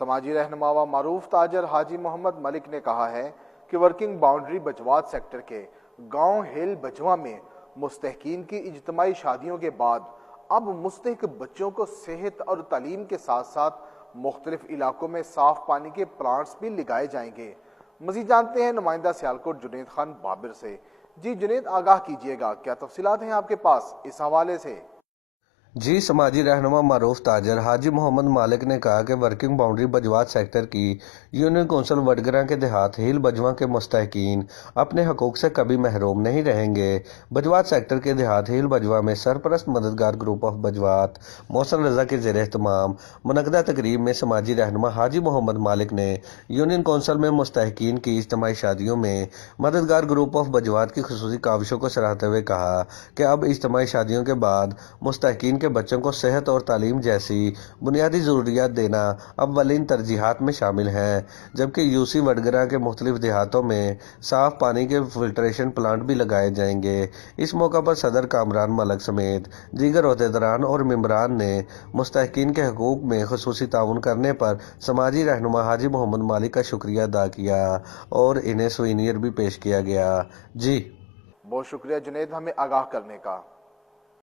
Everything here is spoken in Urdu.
سماجی رہنما و معروف تاجر حاجی محمد ملک نے کہا ہے کہ ورکنگ باؤنڈری بجوات سیکٹر کے گاؤں ہیل بجوا میں مستحقین کی اجتماعی شادیوں کے بعد اب مستحق بچوں کو صحت اور تعلیم کے ساتھ ساتھ مختلف علاقوں میں صاف پانی کے پلانٹس بھی لگائے جائیں گے۔ مزید جانتے ہیں نمائندہ سیالکوٹ جنید خان بابر سے۔ جی جنید، آگاہ کیجئے گا، کیا تفصیلات ہیں آپ کے پاس اس حوالے سے؟ جی، سماجی رہنما معروف تاجر حاجی محمد مالک نے کہا کہ ورکنگ باؤنڈری بجوات سیکٹر کی یونین کونسل وڈگرہ کے دیہات ہیل بجوا کے مستحقین اپنے حقوق سے کبھی محروم نہیں رہیں گے۔ بجوات سیکٹر کے دیہات ہیل بجوا میں سرپرست مددگار گروپ آف بجوات محسن رضا کے زیر اہتمام منعقدہ تقریب میں سماجی رہنما حاجی محمد مالک نے یونین کونسل میں مستحقین کی اجتماعی شادیوں میں مددگار گروپ آف بجوات کی خصوصی کاوشوں کو سراہتے ہوئے کہا کہ اب اجتماعی شادیوں کے بعد مستحقین کے بچوں کو صحت اور تعلیم جیسی بنیادی ضروریات دینا اولین ترجیحات میں شامل ہیں، جبکہ یوسی وڈگرہ کے مختلف دیہاتوں میں صاف پانی کے فلٹریشن پلانٹ بھی لگائے جائیں گے۔ اس موقع پر صدر کامران ملک سمیت دیگر عہدیداران اور ممبران نے مستحقین کے حقوق میں خصوصی تعاون کرنے پر سماجی رہنما حاجی محمد مالک کا شکریہ ادا کیا اور انہیں سووینیر بھی پیش کیا گیا۔ جی بہت شکریہ جنید، ہمیں آگاہ کرنے کا۔